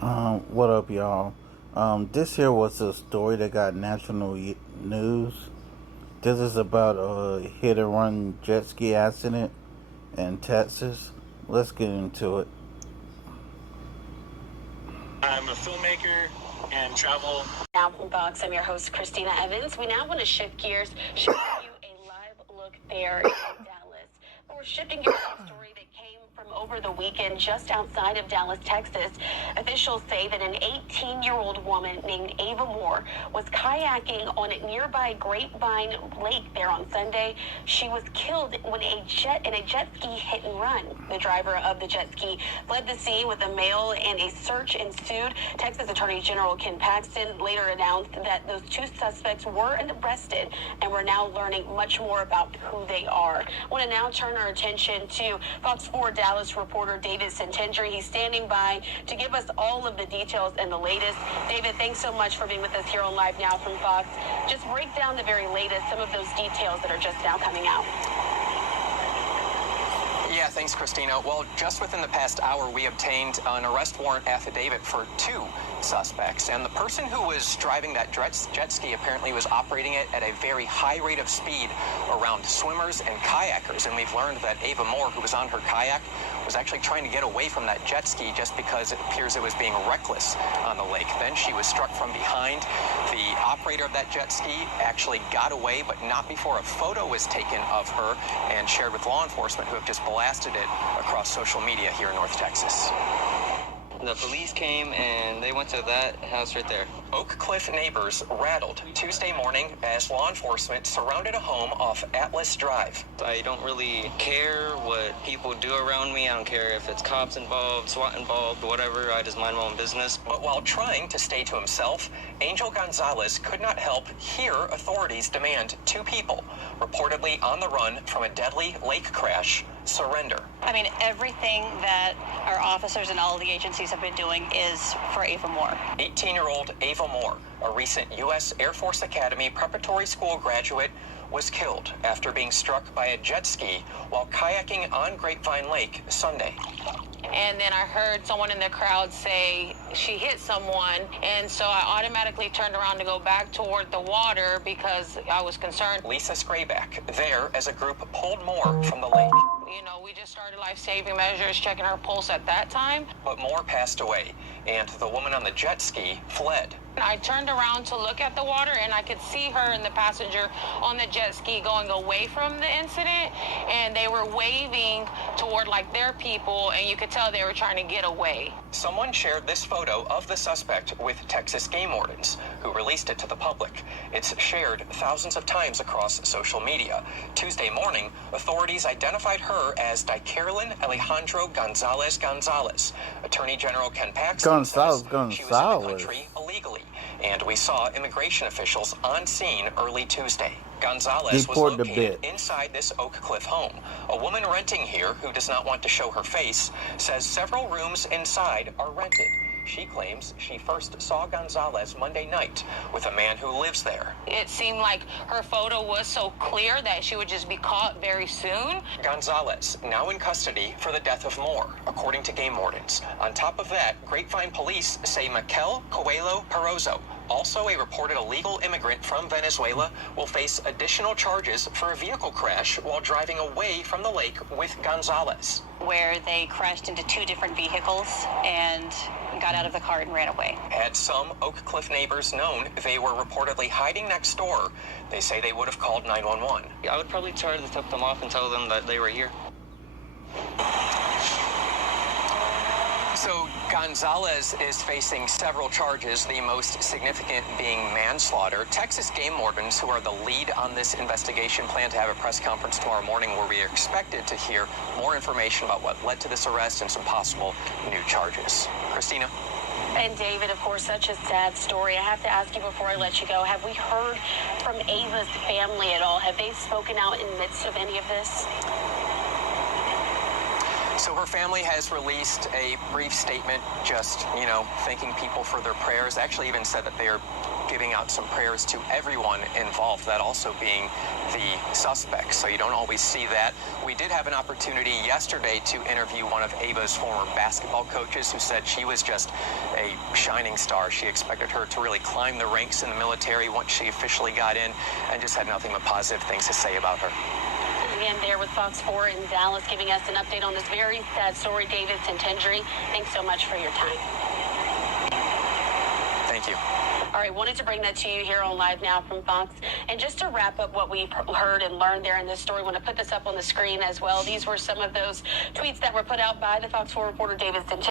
What up, y'all? This here was a story that got national news. This is about a hit and run jet ski accident in Texas. Let's get into it. I'm a filmmaker and travel. Now from Fox, I'm your host, Christina Evans. We now want to shift gears, showing you a live look there in Dallas. But we're shifting gears to a story that came from over the weekend just outside of Dallas, Texas. Officials say that an 18-year-old woman named Ava Moore was kayaking on a nearby Grapevine Lake there on Sunday. She was killed when a jet ski hit and run. The driver of the jet ski fled the scene with a male, and a search ensued. Texas Attorney General Ken Paxton later announced that those two suspects were arrested, and we're now learning much more about who they are. I want to now turn our attention to Fox 4 Dallas reporter David Santandri. He's standing by to give us all of the details and the latest. David, thanks so much for being with us here on Live Now from Fox. Just break down the very latest, some of those details that are just now coming out. Yeah, thanks, Christina. Well, just within the past hour, we obtained an arrest warrant affidavit for two suspects. And the person who was driving that jet ski apparently was operating it at a very high rate of speed around swimmers and kayakers. And we've learned that Ava Moore, who was on her kayak, was actually trying to get away from that jet ski just because it appears it was being reckless on the lake. Then she was struck from behind. The operator of that jet ski actually got away, but not before a photo was taken of her and shared with law enforcement, who have just blasted it across social media here in North Texas. The police came and they went to that house right there. Oak Cliff neighbors rattled Tuesday morning as law enforcement surrounded a home off Atlas Drive. I don't really care what people do around me. I don't care if it's cops involved, SWAT involved, whatever. I just mind my own business. But while trying to stay to himself, Angel Gonzalez could not help hear authorities demand two people, reportedly on the run from a deadly lake crash, surrender. I mean, everything that our officers and all the agencies have been doing is for Ava Moore. 18-year-old Ava Moore, a recent U.S. Air Force Academy preparatory school graduate, was killed after being struck by a jet ski while kayaking on Grapevine Lake Sunday. And then I heard someone in the crowd say she hit someone, and so I automatically turned around to go back toward the water because I was concerned. Lisa Scrayback there as a group pulled Moore from the lake. You know, we just started life-saving measures, checking her pulse at that time. But Moore passed away, and the woman on the jet ski fled. I turned around to look at the water, and I could see her and the passenger on the jet ski going away from the incident, and they were waving toward, like, their people, and you could tell they were trying to get away. Someone shared this photo of the suspect with Texas game wardens, who released it to the public. It's shared thousands of times across social media. Tuesday morning, authorities identified her as Dicarolyn Alejandro Gonzalez Gonzalez. Attorney General Ken Paxton says she was in the country illegally, and we saw immigration officials on scene early Tuesday. Gonzalez was located inside this Oak Cliff home. A woman renting here, who does not want to show her face, says several rooms inside are rented. She claims she first saw Gonzalez Monday night with a man who lives there. It seemed like her photo was so clear that she would just be caught very soon. Gonzalez, now in custody for the death of Moore, according to game wardens. On top of that, Grapevine police say Mikel Coelho Perozo, also a reported illegal immigrant from Venezuela, will face additional charges for a vehicle crash while driving away from the lake with Gonzalez. Where they crashed into two different vehicles and got out of the car and ran away. Had some Oak Cliff neighbors known they were reportedly hiding next door, they say they would have called 911. I would probably try to tip them off and tell them that they were here. So Gonzalez is facing several charges, the most significant being manslaughter. Texas game wardens, who are the lead on this investigation, plan to have a press conference tomorrow morning where we are expected to hear more information about what led to this arrest and some possible new charges. Christina? And David, of course, such a sad story. I have to ask you before I let you go, have we heard from Ava's family at all? Have they spoken out in the midst of any of this? So her family has released a brief statement, just, thanking people for their prayers. Actually even said that they are giving out some prayers to everyone involved, that also being the suspects. So you don't always see that. We did have an opportunity yesterday to interview one of Ava's former basketball coaches, who said she was just a shining star. She expected her to really climb the ranks in the military once she officially got in, and just had nothing but positive things to say about her. Again, there with Fox 4 in Dallas, giving us an update on this very sad story, David Santangeli. Thanks so much for your time. Thank you. All right, wanted to bring that to you here on Live Now from Fox. And just to wrap up what we heard and learned there in this story, I want to put this up on the screen as well. These were some of those tweets that were put out by the Fox 4 reporter, David Santangeli.